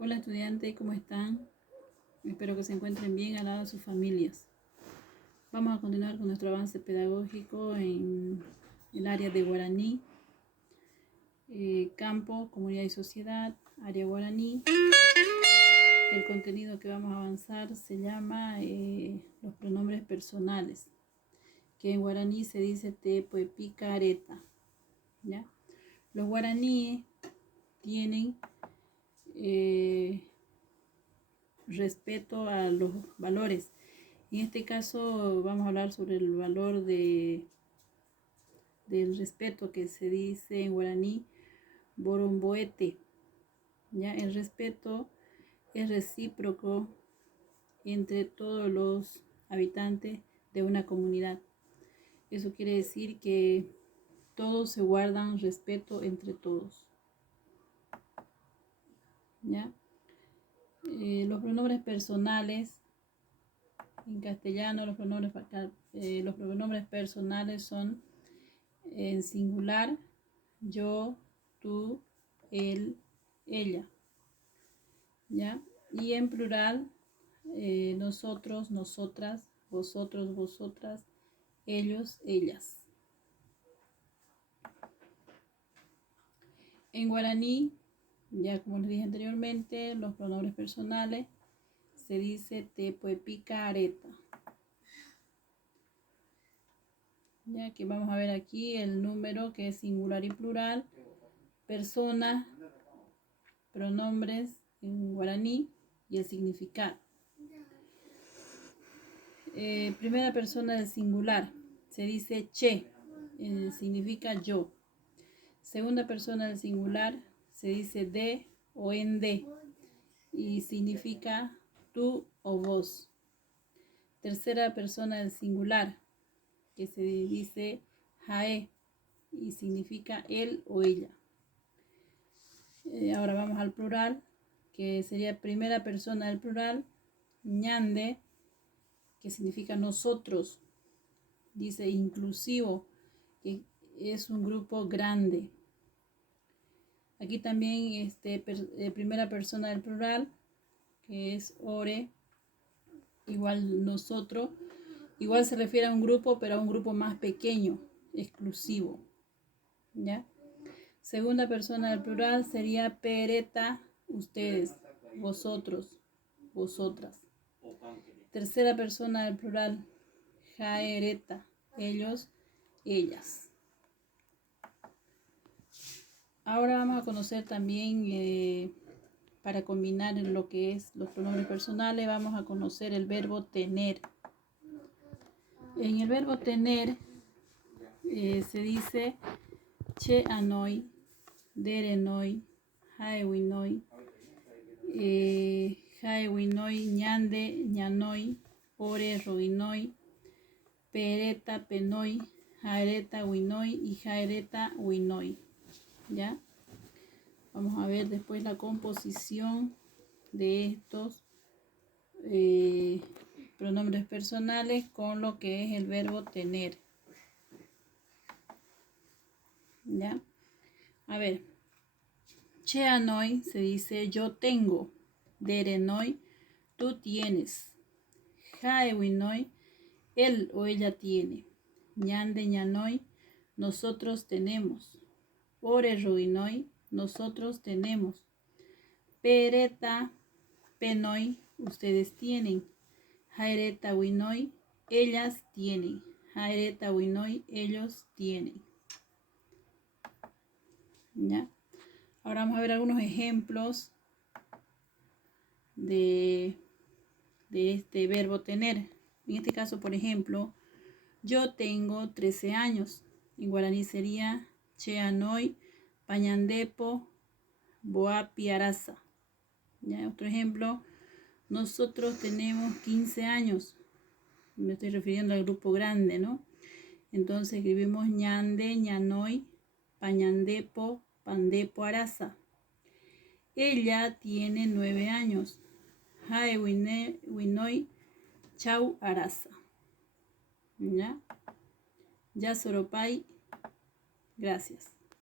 Hola estudiantes, ¿cómo están? Espero que se encuentren bien al lado de sus familias. Vamos a continuar con nuestro avance pedagógico en el área de guaraní, campo, comunidad y sociedad, área guaraní. El contenido que vamos a avanzar se llama los pronombres personales, que en guaraní se dice te, puepi, careta. ¿Ya? Los guaraníes tienen respeto a los valores. En este caso vamos a hablar sobre el valor del respeto, que se dice en guaraní boromboete. ¿Ya? El respeto es recíproco entre todos los habitantes de una comunidad. Eso quiere decir que todos se guardan respeto entre todos. ¿Ya? Los pronombres personales, en castellano los pronombres personales son en singular: yo, tú, él, ella. ¿Ya? Y en plural, nosotros, nosotras, vosotros, vosotras, ellos, ellas. En guaraní, ya como les dije anteriormente, los pronombres personales se dice te, puepi, careta. Ya que vamos a ver aquí el número, que es singular y plural, personas, pronombres en guaraní y el significado. Primera persona del singular se dice che, significa yo. Segunda persona del singular se dice de o en de y significa tú o vos. Tercera persona del singular, que se dice jae y significa él o ella. Ahora vamos al plural, que sería primera persona del plural, ñande, que significa nosotros. Dice inclusivo, que es un grupo grande. Aquí también primera persona del plural, que es ore, igual nosotros. Igual se refiere a un grupo, pero a un grupo más pequeño, exclusivo. ¿Ya? Segunda persona del plural sería pereta, ustedes, vosotros, vosotras. Tercera persona del plural, jaereta, ellos, ellas. Ahora vamos a conocer también, para combinar en lo que es los pronombres personales, vamos a conocer el verbo tener. En el verbo tener se dice che anoi, dere noi, jae winoi, ñande, ñanoi, ore, roinoi, pereta, penoi, jaereta, winoi y jaereta, winoi. ¿Ya? Vamos a ver después la composición de estos pronombres personales con lo que es el verbo tener. ¿Ya? A ver, cheanoi se dice yo tengo, derenoi tú tienes, jaewinoi él o ella tiene, ñande ñanoi nosotros tenemos, ore ruinoi nosotros tenemos, pereta penoi ustedes tienen, jaereta winoi ellas tienen, jaereta winoi ellos tienen. ¿Ya? Ahora vamos a ver algunos ejemplos de este verbo tener. En este caso, por ejemplo, yo tengo 13 años. En guaraní sería cheanoi pañandepo boapi arasa. ¿Ya? Otro ejemplo, nosotros tenemos 15 años. Me estoy refiriendo al grupo grande, ¿no? Entonces escribimos ñande, ñanoi, pañandepo, pandepo arasa. Ella tiene 9 años. Jae winoi chau arasa. ¿Ya? Ya soropay. Gracias.